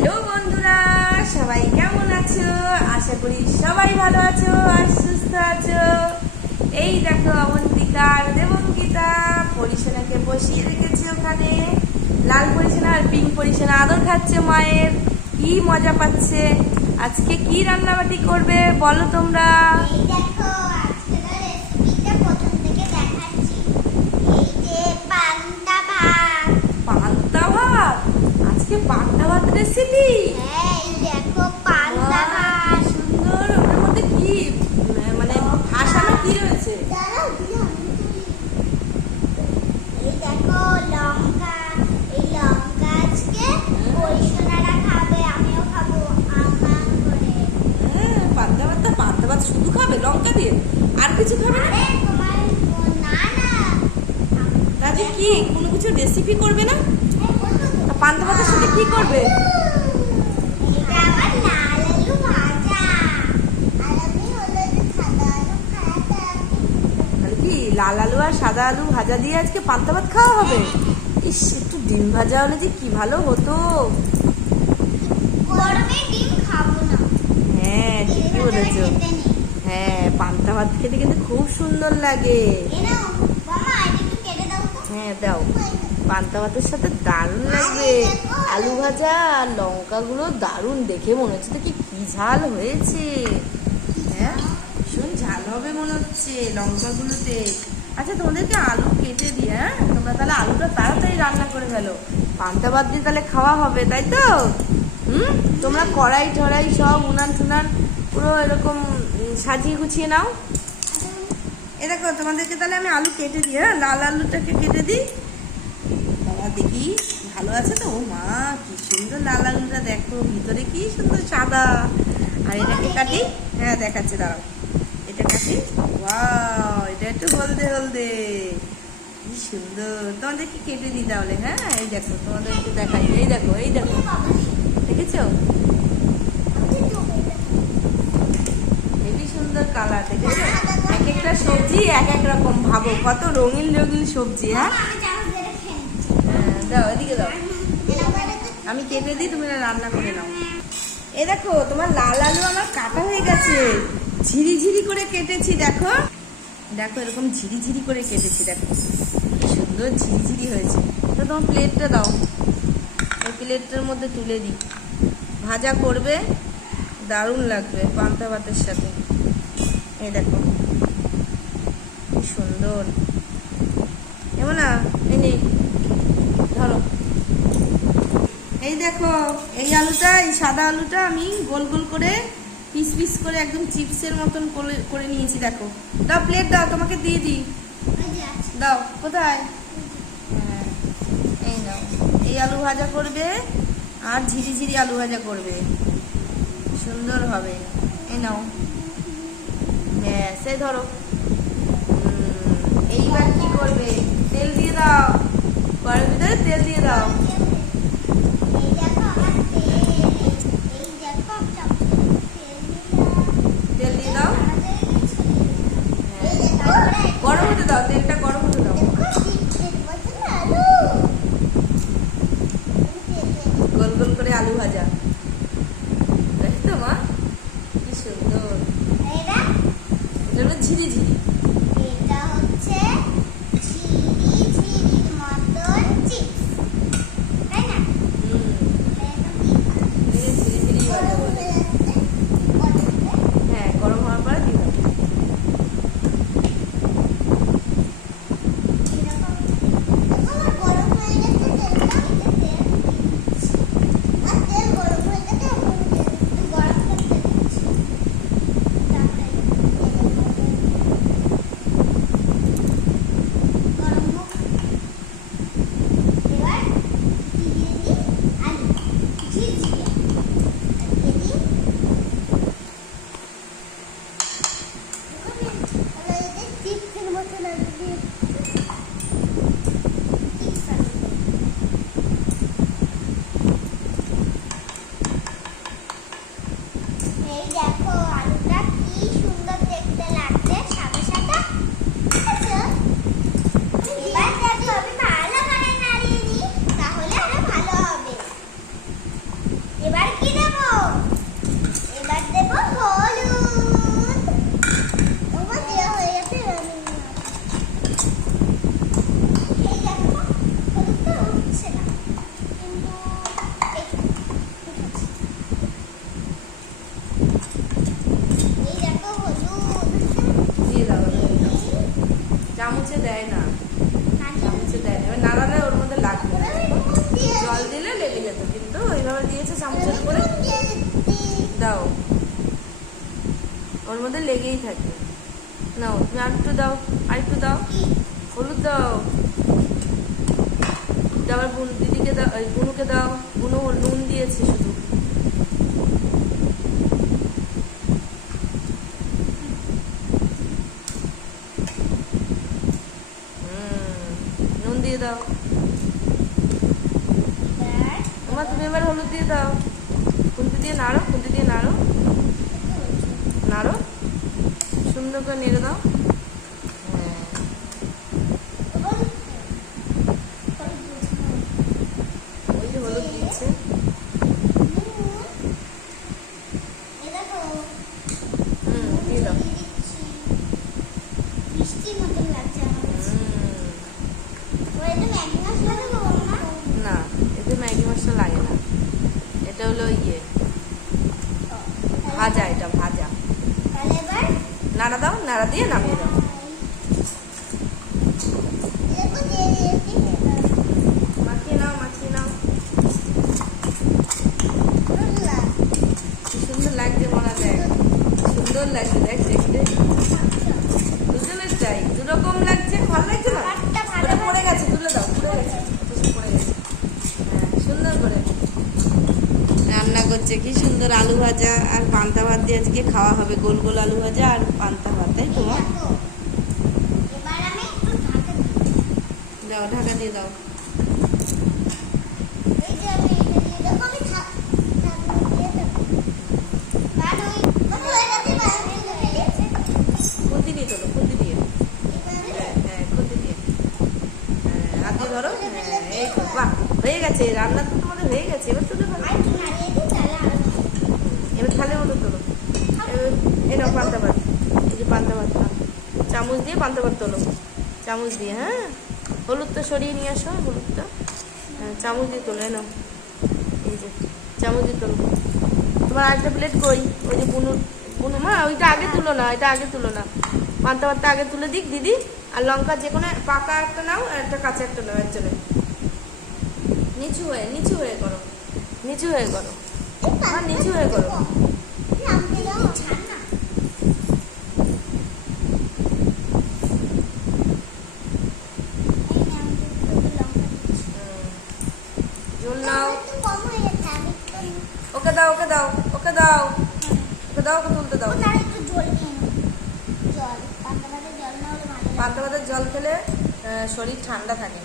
Hello বন্ধুরা, সবাই কেমন আছো? আশা করি সবাই ভালো আছো আর সুস্থ আছো। এই দেখো অবন্তিকা আর দেবঙ্কিতা, পরিসেনাকে বসিয়ে রেখেছে ওখানে। লাল পরিসেনা আর পিঙ্ক পরিসেনা, আদর খাচ্ছে মায়ের। কি মজা পাচ্ছে। আজকে কি রান্নাবাটি করবে বলো তোমরা? দেখো আজকের রেসিপিটা প্রথম থেকে দেখাচ্ছি এই যে পান্তা ভাত পান্তা ভাত আজকে পান্তা ভাত রেসিপি হ্যাঁ এই দেখো পান্তা ভাত সুন্দর ওটার মধ্যে কি আহ, মানে ভাসানো কি রয়েছে দাঁড়াও, দিও, আমি তুলি। এই দেখো লঙ্কা এই লঙ্কা আজকে পরিশোনারা খাবে আমিও খাব আমার করে হ্যাঁ, পান্তা ভাতটা পান্তা ভাত শুধু খাবে লঙ্কা দিয়ে আর কিছু খাবে না আরে তোমার না না রাজু কি কোনো কিছু রেসিপি করবে না এই বলব তো? তা পান্তা ভাতের আমার লাল আলু আর সাদা আলু ভাজা দিয়ে আজকে পান্তা ভাত খাওয়া হবে? ইস একটু ডিম ভাজা হলে যে কি ভালো হতো। হ্যাঁ ঠিকই বলেছ। হ্যাঁ পান্তা ভাত খেতে কিন্তু খুব সুন্দর লাগে। হ্যাঁ দাও। পান্তা ভাতের সাথে দারুণ লাগবে। আলু ভাজা আর লঙ্কাগুলো দারুণ দেখে মনে হচ্ছে তো কি ঝাল হয়েছে। হ্যাঁ ভীষণ ঝাল হবে মনে হচ্ছে লঙ্কাগুলোতে। আচ্ছা তোমাদেরকে আলু কেটে দিয়ে হ্যাঁ? তোমরা তাহলে আলুটা তাড়াতাড়ি রান্না করে ফেলো। পান্তা ভাত দিয়ে তাহলে খাওয়া হবে, তাই তো? হুম? তোমরা কড়াই টড়াই সব উনান টুনান পুরো এরকম সাজিয়ে গুছিয়ে নাও। এ দেখো, তোমাদেরকে তাহলে আমি আলু কেটে দিই হ্যাঁ? লাল আলুটাকে কেটে দিই। বাবা দেখি, ভালো আছে তো? ও মা, কি সুন্দর লাল আলুটা দেখো, ভিতরে কি সুন্দর সাদা। আর এটাকে কাটি হ্যাঁ দেখাচ্ছে, দাঁড়াও। এটা কাটি ওয়াও, এটা একটু হলদে হলদে। কি সুন্দর। তোমাদেরকে কেটে দিই তাহলে হ্যাঁ? এই দেখো তোমাদের একটু দেখাই। এই দেখো এই দেখো। দেখেছ? হেবি সুন্দর কালার, দেখেছ? এক একটা সবজি এক এক রকম, ভাবো। কত রঙিন রঙিন সবজি হ্যাঁ আমি চামচ ধরে খেয়ে নিচ্ছি। হ্যাঁ, দাও এদিকে দাও। আমি কেটে দিই তুমি রান্না করে নাও। এ দেখো তোমার লাল আলু আমার কাটা হয়ে গেছে। ঝিরি ঝিরি করে কেটেছি দেখো। দেখো এরকম ঝিরি ঝিরি করে কেটেছি দেখো। সুন্দর ঝিরি ঝিরি হয়েছে। তো তোমার প্লেটটা দাও। ওই প্লেটটার মধ্যে তুলে দিই। ভাজা করবে দারুণ লাগবে পান্তা ভাতের সাথে। এই দেখো। সুন্দর। এমন না এই নে, ধরো এই দেখো এই আলুটা এই সাদা আলুটা আমি গোল গোল করে পিস পিস করে একদম চিপসের মতন করে করে নিয়েছি দেখো। দাও প্লেট দাও তোমাকে দিয়ে দিই। যে আছে। দাও কোথায়? হ্যাঁ, এই নাও। এই আলু ভাজা করবে আর ঝিরি ঝিরি আলু ভাজা করবে। সুন্দর হবে। এই নাও। হ্যাঁ সে ধরো হুম, এইবার কি করবে তেল দিয়ে দাও কড়াইয়ের ভিতরে তেল দিয়ে দাও এই দেখো আমার তেল। এই দেখো আমি চামচ ধরে তেল দিলাম। তেল দিয়ে দাও তাড়াতাড়ি কিছু নেই। এই হ্যাঁ। দেখো, আমরা একটু- গরম হতে দাও তেলটা গরম হতে দাও দেখো, শীতের বছর আলু। গোল গোল করে আলু ভাজা। দেখি তো মা? কি সুন্দর। ঝিরি Six. লেগেই থাকে। নাও তুমি আর একটু দাও, আর একটু দাও। হলুদ দাও। আবার বুন দিদিকে দাও বুনুকে দাও। বুনু নুন দিয়েছে শুধু। নুন দিয়ে দাও। তোমার তুমি এবার হলুদ দিয়ে দাও। খুন্তি দিয়ে নাড়ো, খুন্তি দিয়ে নাড়ো। নাড়ো। সুন্দর করে নেড়ে দাও। হ্যাঁ। না এতে ম্যাগি মশলা লাগে না। এটা হলো ইয়ে ভাজা এটা ভাজা তাহলে এবার নাড়া দিয়ে নামিয়ে দিয়েছি মাখিয়ে নাও মাখিয়ে নাও। সুন্দর লাগছে মনে দেখ সুন্দর লাগছে, দেখ দেখতে দুজনের চাই দুরকম লাগছে ভালো লাগছে না ভাতটা ভালো ওটা পড়ে গেছে তুলে দাও পড়ে গেছে ওটা পড়ে গেছে হ্যাঁ সুন্দর করে রান্না করছে কি সুন্দর আলু ভাজা আর পান্তা ভাত দিয়ে আজকে খাওয়া হবে। গোল গোল আলু ভাজা আর পান্তা ভাত তাই তো? মা? দেখো। এবার আমি একটু ঢাকা দিই। দাও ঢাকা দিয়ে দাও। এই যে আমি এটা দিয়ে দেবো, আমি ঢা- ঢাকনা দিয়ে দেবো। কারণ ওই- কত হয়ে গেছে? বারো হয়ে গেছে। খুন্তি দিয়ে তোলো খুন্তি দিয়ে এবার আমি হ্যাঁ হ্যাঁ খুন্তি দিয়ে হ্যাঁ হাত দিয়ে ধরো হ্যাঁ এই তো বাহ হয়ে গেছে রান্না তো তোমাদের হয়ে গেছে এবার তুলে ভালো আর একটু নাড়িয়ে দিই, তাহলে আরও ভালো। এবার থালে মতো তোলো এবার এই নাও পান্তা ভাত এই যে পান্তা ভাত নাও। চামচ দিয়ে পান্তা ভাত তোলো। চামচ দিয়ে হ্যাঁ? হলুদটা সরিয়ে নিয়ে আসো হলুদটা। হ্যাঁ চামচ দিয়ে তোলো এই নাও। এই যে চামচ দিয়ে তোলো। তোমার আরেকটা প্লেট কই? ওই যে বুনু বুনু মা ওইটা আগে তুলো না এটা আগে তুলো না। পান্তা ভাতটা আগে তুলে দিক দিদি। আর লঙ্কা যে কোনো পাকা একটা নাও আর একটা কাঁচা একটা নাও একজনে নিচু হয়ে নিচু হয়ে করো। নিচু হয়ে করো। নিচু হয়ে করো নামতে দাও, ছাড় না। এই নে, আমি একটু লঙ্কা দিচ্ছি। জল নাও একটু কম হয়ে গেছে, আমি একটু- ওকে দাও ওকে দাও ওকে দাও। ওকে দাও ওকে তুলতে দাও। পান্তা ভাতের জল খেলে শরীর ঠান্ডা থাকে।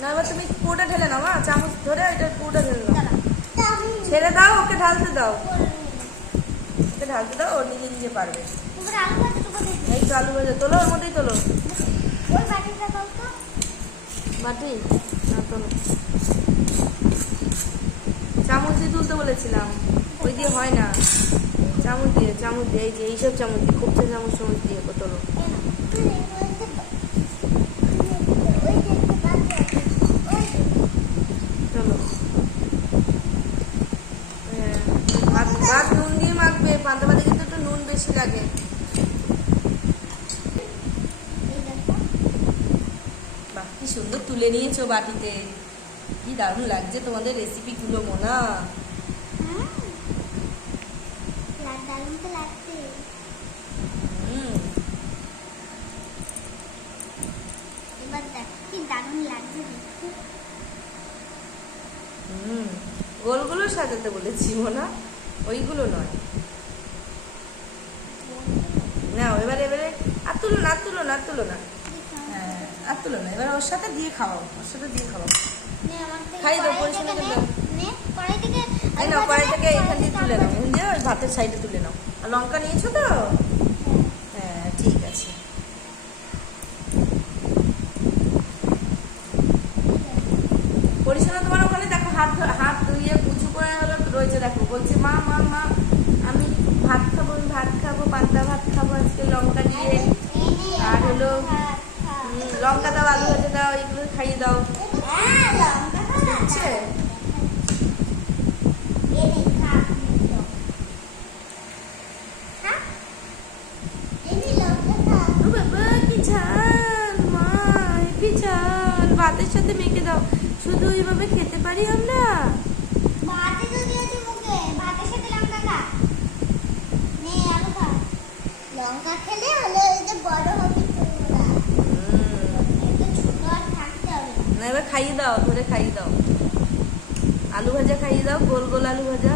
না এবার তুমি পুরোটা ঢেলে নাও মা। চামচ ধরে এটা পুরোটা ঢেলে নাও। ছেড়ে দাও ওকে ঢালতে দাও। ওকে ঢালতে দাও। ও নিজে নিজে পারবে? এই তো আলু ভাজা তোলো ওর মধ্যেই তোলো। বাটি না তোলো চামচ দিয়ে তুলতে বলেছিলাম, ওই দিয়ে হয় না। চামচ দিয়ে চামচ দিয়ে, এই যে এইসব চামচ দিয়ে খুব চামচ চামচ দিয়ে যে। চলো। ভাত নুন মাখবে কিন্তু একটু নুন বেশি লাগে। বাহ, কি সুন্দর তুলে নিয়েছো বাটিতে। কি দারুণ লাগছে তোমাদের রেসিপিগুলো মোনা হুম। লাগ- দারুণ তো লাগছে। এবার দেখ কি দারুণ লাগছে দেখতে। হুম। গোলগুলো সাজাতে বলেছি মোনা। ওইগুলো নয়। না এবারে এবারে আর তুলো না তুলো না তুলো না হ্যাঁ আর তুলো না এবার ওর সাথে দিয়ে খাওয়াও ওর সাথে দিয়ে খাওয়াও খাই দাও, পরিষ্কার করে দাও। কড়াই থেকে এই আলু কড়াই থেকে এখান দিয়ে তুলে নাও। ভাতের সাইডে তুলে নাও। লঙ্কা নিয়েছো তো? হ্যাঁ ঠিক আছে। পরিষ্কার তোমার ওখানে? দেখো হাত হাত ধুয়ে উঁচু করে হলো রয়েছে দেখো। বলছে মা মা মা আমি ভাত খাব আমি ভাত খাব পান্তা ভাত খাব আজকে লঙ্কা দিয়ে। আর হলো লঙ্কা দাও আলু ভাজা দাও এগুলো খাইয়ে দাও। হ্যাঁ, বুঝছে সাথে মেখে দাও। শুধু ওইভাবে খেতে পারি আমরা? না এবার খাইয়ে দাও ধরে খাইয়ে দাও। আলু ভাজা খাইয়ে দাও গোল গোল আলু ভাজা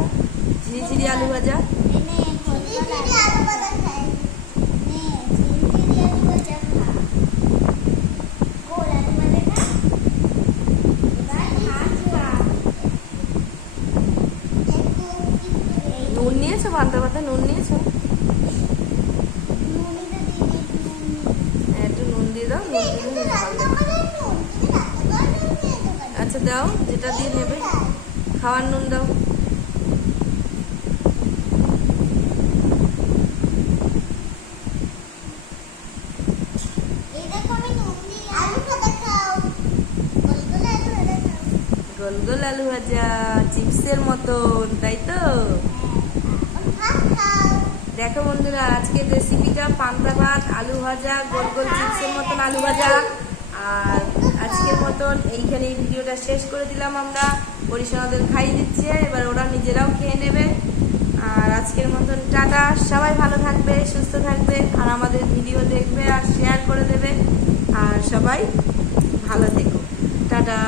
ঝিরিঝিরি আলু ভাজা। গোল গোল আলু ভাজা, চিপসের মতন, তাই তো? দেখো বন্ধুরা আজকের রেসিপিটা পান্তা ভাত, আলু ভাজা গোল গোল চিপসের মতন আলু ভাজা। আর আজকের মতন এইখানে এই ভিডিওটা শেষ করে দিলাম আমরা। পরিষেবাদের খাইয়ে দিচ্ছে, এবার ওরা নিজেরাও খেয়ে নেবে। আর আজকের মতন টাটা, সবাই ভালো থাকবে, সুস্থ থাকবে, আর আমাদের ভিডিও দেখবে আর শেয়ার করে দেবে। আর সবাই ভালো থেকো। টাটা।